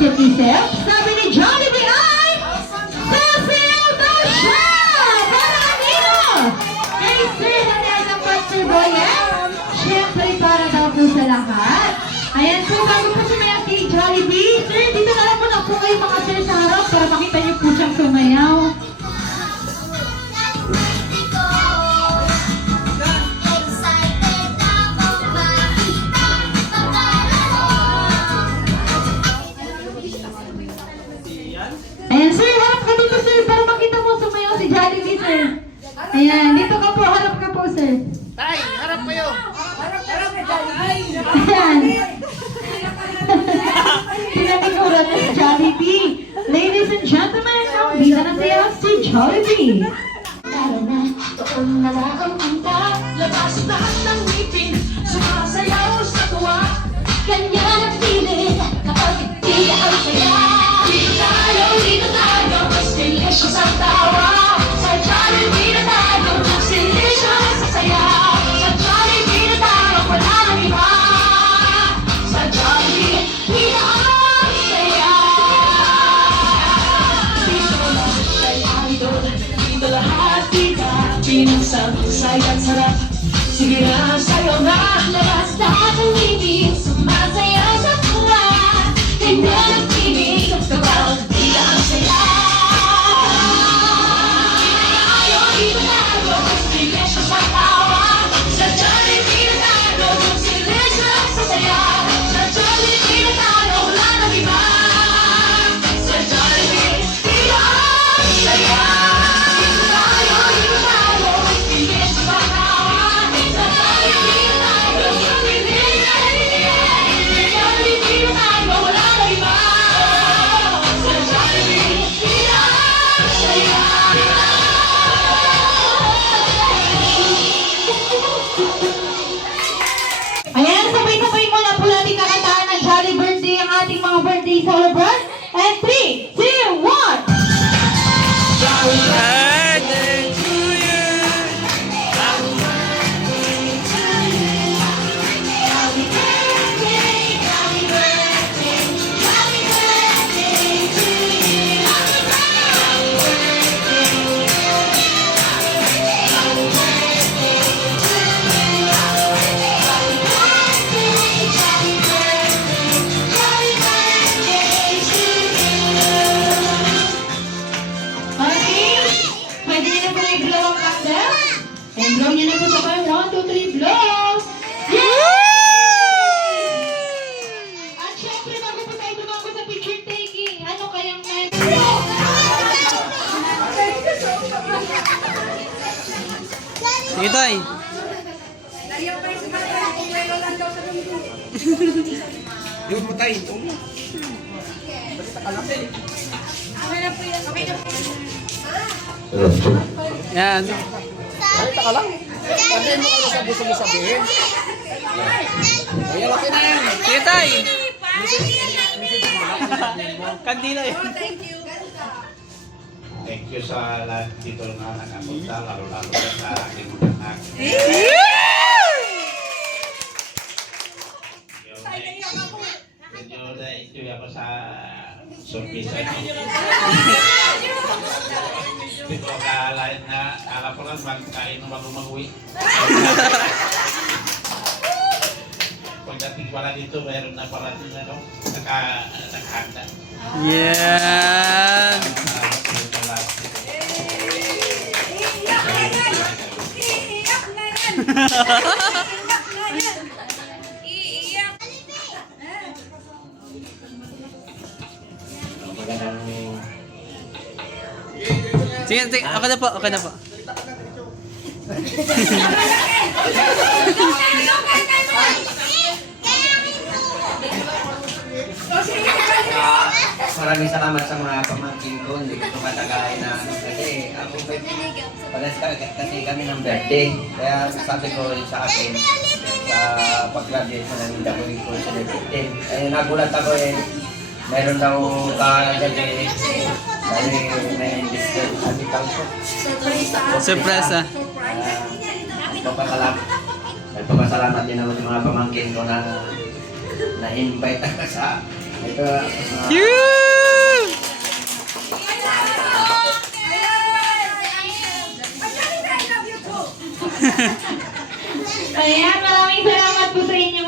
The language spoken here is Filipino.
isip-isip, sabi ni Jollibee ay Cecil Dasha! Para kanino? Kay Sir Daniel ng Pastor Boyan. Siyempre para daw po sa lahat. Ayan po, bago po sumayaw si Jollibee. Sir, dito na lang po na po kayo mga sir sa harap para makita niyo po siyang sumayaw. Ayan sir, harap ka dito sir para makita mo sumayaw si Jollibee sir. Ayan, dito ka po, harap ka po sir. Tay, harap kayo. Ayan. Pinatikuran na si Jollibee. Ladies and gentlemen, ang bida na siya si Jollibee. Tara na, doon na lang ang punta. Labas lahat ng ngipin, sumasayaw sa tuwa. Ganyan ang feeling kapag hindi ang saya. Dito tayo, mas delicious ang tawa. Sa Jollibee na tayo, mas delicious ang saya. Sa Jollibee na tayo, wala nang iba. Sa Jollibee, kita ang saya. Dito lang siya idol, dito lahat kita. Pinagsang saya't sarap. Sige na, sayo na. Labas lahat ng ngipin, sumasayaw sa tuwa. Ganyan ang feeling kapag hindi ang saya. Dito tayo, mas delicious ang tawa. Sa Jollibee na tayo, mas delicious ang saya. Sa Jollibee na tayo, wala nang iba. Sa Jollibee, dito ang saya. Dito tayo, mas delicious ang tawa. Sa Jollibee na tayo, mas delicious ang saya. Sa Jollibee na tayo, wala nang iba. Sa Jollibee, dito ang saya. Ayan, sabay-sabay mo na po natin kakantaan ng Jolly Birthday ang ating mga birthday celebrant. And 3, 2, 1! Birthday to you. Okay, pwede niyo na po i-blow ang candle. And blow niyo na po sa kayo. 1, 2, 3, blow! At syempre, bago po tayo tumago sa picture taking, ano kayang Sige, Tay. Yung po, Tay. Yan. Balita ka lang. Sabihin mo ano sa gusto mo sabihin. Ay, laki na yan. Sige, Tay. Kandila yun. Thank you sa lahat dito na nakapunta, lalo-lalo sa aking anak. Medyo na-enjoy ako sa surprise niyo. Dito akalain na, alam ko lang magkain bago mag-uwi. Pagdating pala dito, mayroon na pala din nakahanda. Yan. Sige, sige, ako na po, ako na po. Maraming salamat sa mga pamangkin ko. Hindi ko matagain na kasi ako kasi kami ng birthday. Kaya sabi ko sa akin sa pag-graduate ko ng hindi ako yung course ng 15. Eh nagulat ako meron daw kagabi dahil may discount sabi ko. Surprise ah. Nagpapasalamat din ako sa mga pamangkin ko na na-invite ako sa Ito, Cute! Ayan, maraming salamat po sa inyo.